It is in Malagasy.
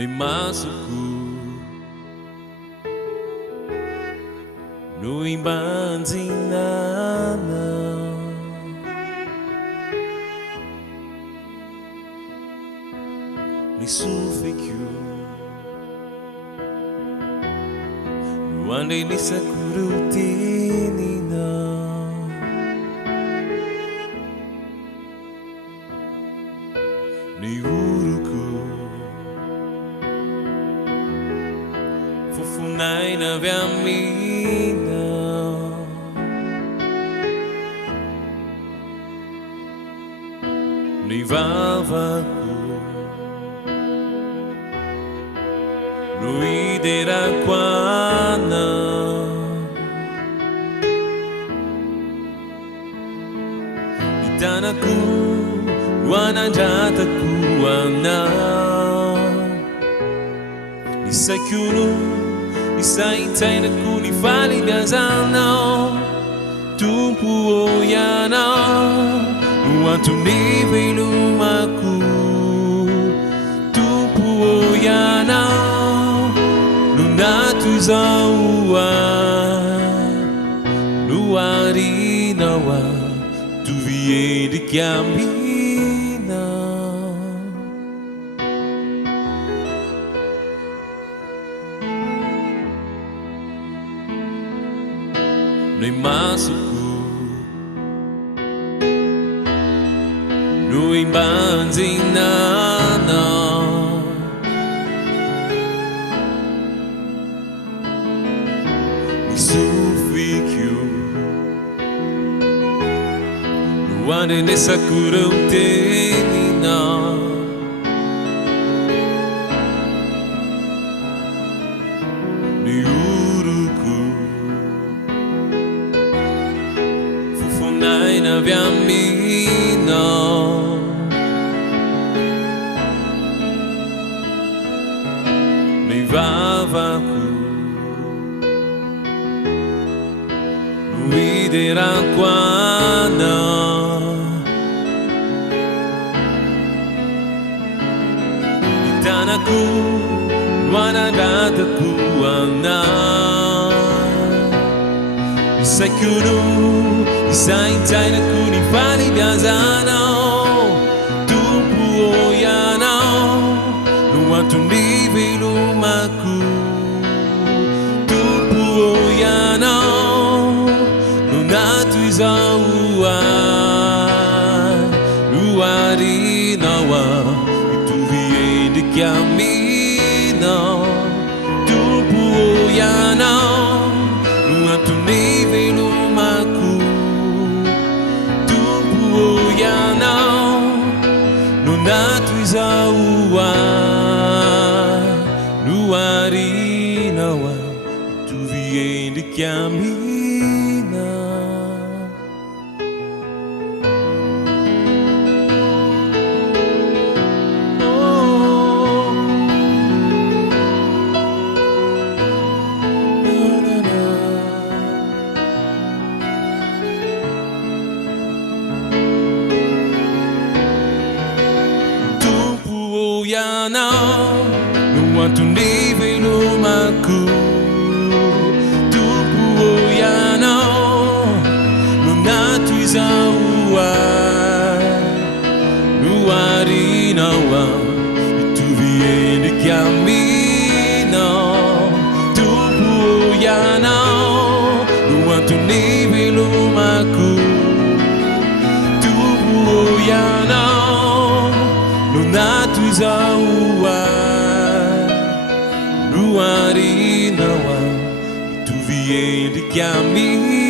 No'y masuko, no'y banzinana, no'y sufekyo, no andei ni sakurutinina, no'y uruko, fufunay na viamina, no'y vavako, no'y derakwana, itanaku wanajataku ana, nisakunu isaitainaku ni falibiazana, tumpu oyana, nuantu nivelumaku, tumpu oyana, nunatuzaua, nuarinawa, tuvie de camina. No'y masuko, no'y banzinana, no'y sufekyo, no andei ni sakurutinina, no'y uruko, fufunay na viamina, no'y vavako, no'y derakwana, itanaku wanadataku ana, nisakunu isaitainaku ni falibiazana, tumpu oyana, nuantu nivelumaku, tumpu oyana, nunatuzaua, nuarinawa, ituvie de camina, tumpu oyana, nuantu nivelumaku, tumpu oyana, nunatuzaua, nuarinawa, ituvie de camina. Oyana, nuantu nivelumaku, tumpu oyana, nunatuzaua, nuarinawa, ituvie de camina, tumpu oyana, nuantu nivelumaku, tumpu oyana, nunatuzaua, nuarinawa, ituvie de camina.